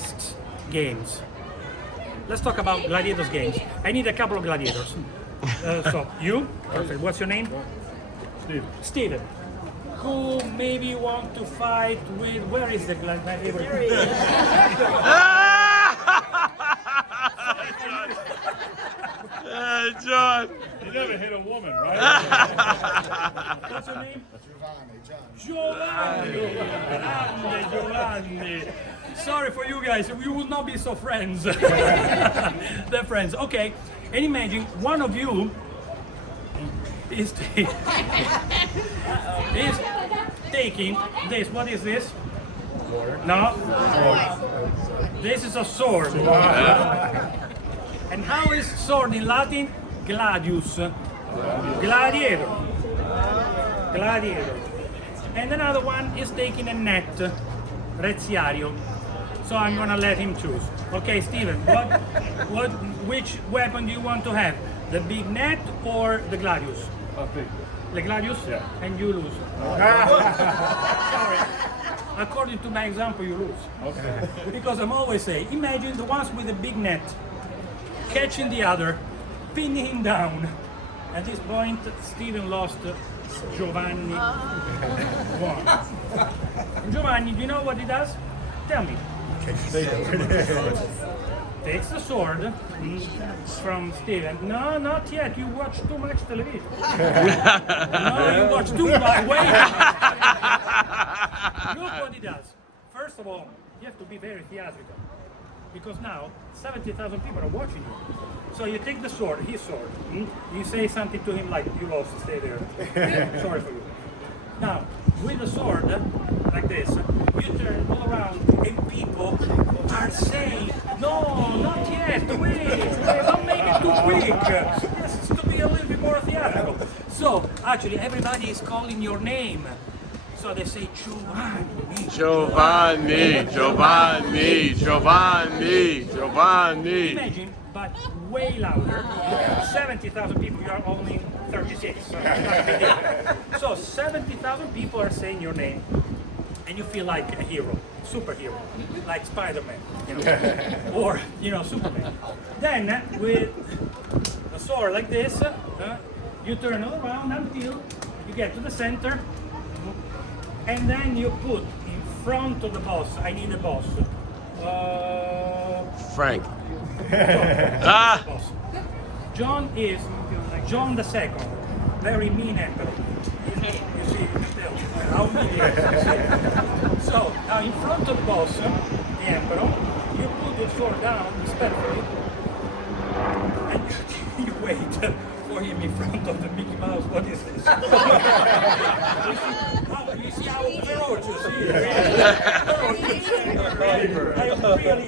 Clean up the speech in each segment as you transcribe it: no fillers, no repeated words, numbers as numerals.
based games. Let's talk about gladiators games. I need a couple of gladiators. So you, perfect. What's your name? Steven. Who maybe want to fight with? Where is the gladiator? John. You never hit a woman, right? What's your name? Giovanni. Giovanni. Sorry for you guys. We will not be so friends. They're friends. Okay. And imagine one of you is taking this. What is this? No. This is a sword. And how is sword in Latin? Gladius. Gladiator. Gladiator. And another one is taking a net. Reziario. So I'm gonna let him choose. Okay, Steven, which weapon do you want to have? The big net or the gladius? The gladius? Yeah. And you lose. Sorry. According to my example, you lose. Okay. Because I'm always saying, imagine the ones with the big net catching the other, pinning him down. At this point, Steven lost. Giovanni won. Giovanni, do you know what he does? Tell me. Takes the sword from Steven. No, not yet. You watch too much television. No, you watch too much. Wait. Look what he does. First of all, you have to be very theatrical. Because now, 70,000 people are watching you. So you take the sword, his sword, you say something to him like, you lost, stay there. Sorry for you. Now, with the sword, like this, you turn all around and people are saying, no, not yet, wait, don't make it too quick. This is to be a little bit more theatrical. So, actually, everybody is calling your name. So they say Giovanni. Giovanni, Giovanni, Giovanni, Giovanni. Imagine, but way louder. 70,000 people, you are only 36. So 70,000 people are saying your name, and you feel like a hero, superhero, like Spider-Man, or Superman. Then with a sword like this, you turn all around until you get to the center. And then you put in front of the boss. I need a boss. Frank. Boss. John is John the Second. Very mean emperor. You see, how mean he is. So now in front of the boss, the emperor, you put your sword down respectfully, and you wait for him in front of the Mickey Mouse. What is this? You see how ferocious he is.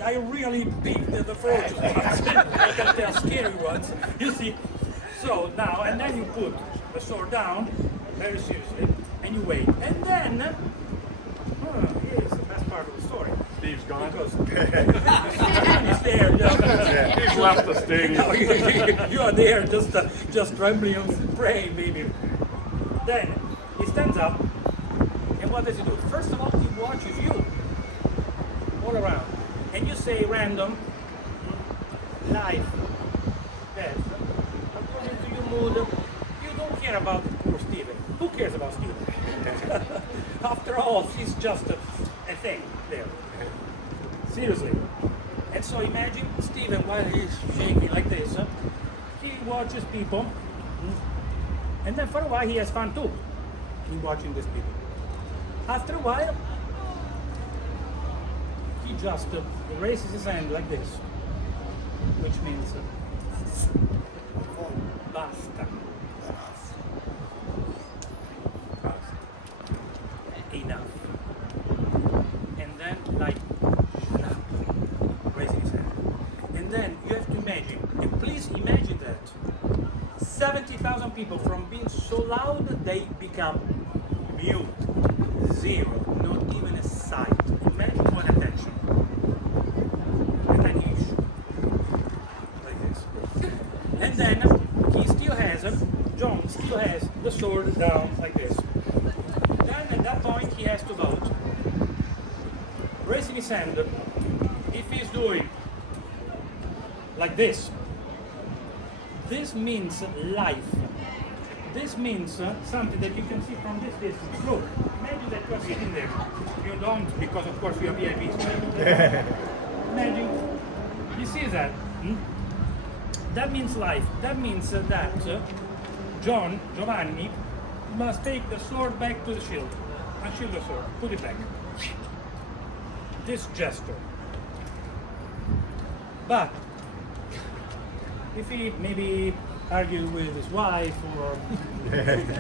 I really picked the ferocious ones. I can tell scary ones. You see. So now, and then you put the sword down very seriously, and you wait. And then, here's the best part of the story. Steve's gone. Because he's there. He's left the stadium. You are there, just trembling and praying, baby. Then he stands up, and what does he do? First of all, he watches you all around, and you say random, life, death. According to your mood, you don't care about poor Steven. Who cares about Steven? After all, he's just a thing there. Seriously. And so imagine Steven, while he's shaking like this, he watches people, and then for a while he has fun too in watching these people. After a while, he just raises his hand like this, which means basta. Enough. And then like raising his hand. And then you have to imagine, and please imagine that 70,000 people, from being so loud they become mute, zero, not even a sight. Imagine what attention. And then he like this. And then he still has, John still has the sword down like this. Then at that point he has to vote. Raising his hand, if like this. This means life. This means something that you can see from this distance. Look, imagine that you're sitting there. You don't, because of course you are VIPs. Imagine, you see that? That means life. That means that Giovanni, must take the sword back to the shield. Unshield the sword, put it back. This gesture. But if he maybe argues with his wife or he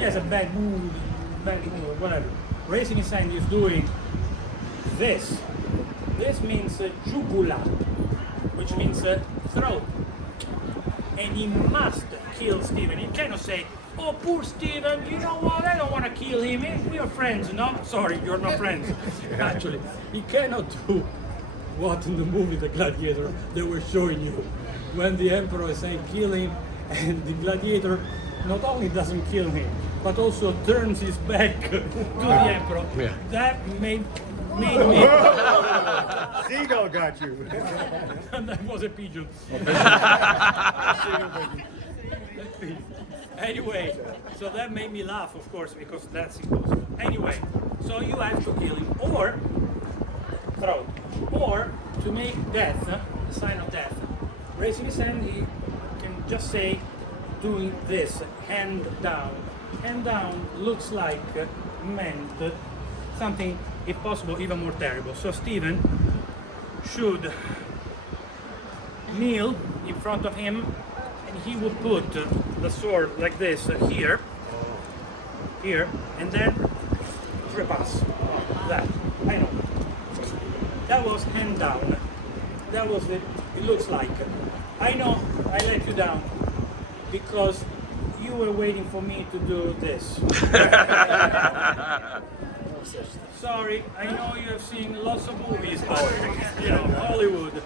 has a bad mood or whatever, raising his hand is doing this. This means jugula, which means throat. And he must kill Stephen. He cannot say, oh, poor Stephen, you know what, I don't want to kill him. We are friends, no? Sorry, you're not friends. Actually, he cannot do what in the movie The Gladiator they were showing you. When the emperor is saying kill him, and the gladiator not only doesn't kill him, but also turns his back to the emperor. Yeah. That made me... Seagull got you. And that was a pigeon. Anyway, so that made me laugh, of course, because that's impossible. Anyway, so you have to kill him, or throat, or to make death, the sign of death. Raising his hand, he can just say, doing this, hand down. Hand down looks like meant something, if possible, even more terrible. So Stephen should kneel in front of him, and he would put the sword like this here, and then repass. That, I know. That was hand down. That was it looks like. I know I let you down because you were waiting for me to do this. Sorry, I know you have seen lots of movies, but you know, Hollywood,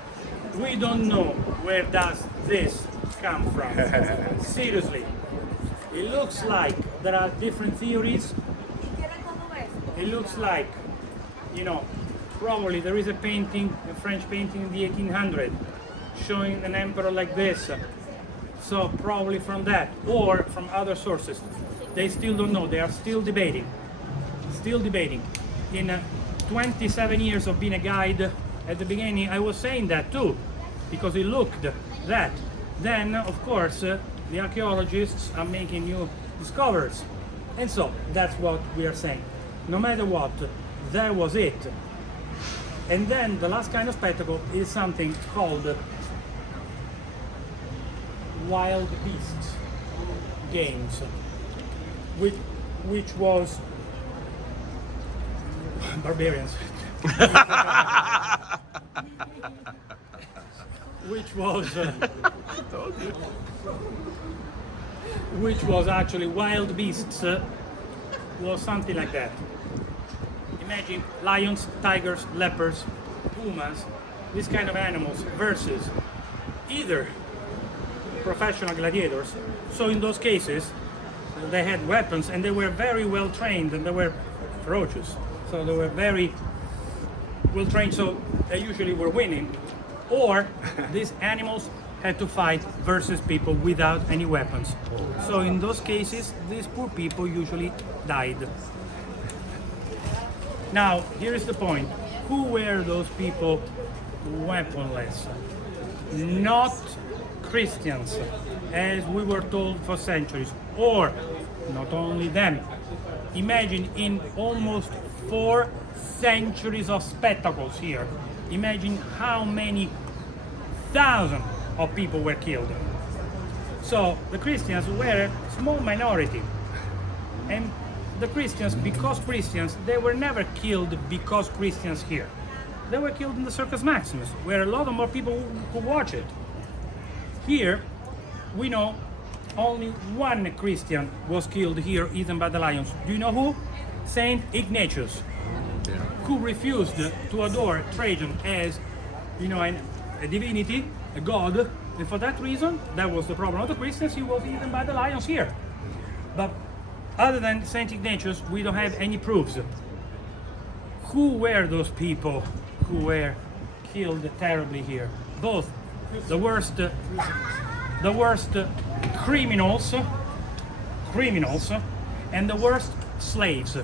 we don't know where does this come from. Seriously. It looks like there are different theories. It looks like, you know, probably there is a painting, a French painting in the 1800s, showing an emperor like this. So probably from that, or from other sources. They still don't know, they are still debating. Still debating. In 27 years of being a guide, at the beginning I was saying that too, because it looked that. Then, of course, the archaeologists are making new discoveries. And so, that's what we are saying. No matter what, that was it. And then the last kind of spectacle is something called wild beasts games, which was barbarians. which was actually wild beasts, was something like that. Imagine lions, tigers, leopards, pumas, these kind of animals versus either professional gladiators. So in those cases, they had weapons and they were very well trained and they were ferocious. So they were very well trained, so they usually were winning. Or these animals had to fight versus people without any weapons. So in those cases, these poor people usually died. Now, here is the point. Who were those people weaponless? Not Christians, as we were told for centuries, or not only them. Imagine in almost 4 centuries of spectacles here. Imagine how many thousands of people were killed. So the Christians were a small minority. And the Christians, because Christians, they were never killed because Christians here. They were killed in the Circus Maximus, where a lot of more people who watch it. Here, we know only one Christian was killed here, eaten by the lions. Do you know who? Saint Ignatius, who refused to adore Trajan as, you know, a divinity, a god, and for that reason, that was the problem of the Christians, he was eaten by the lions here. But other than Saint Ignatius, we don't have any proofs. Who were those people who were killed terribly here? Both the worst criminals, and the worst slaves.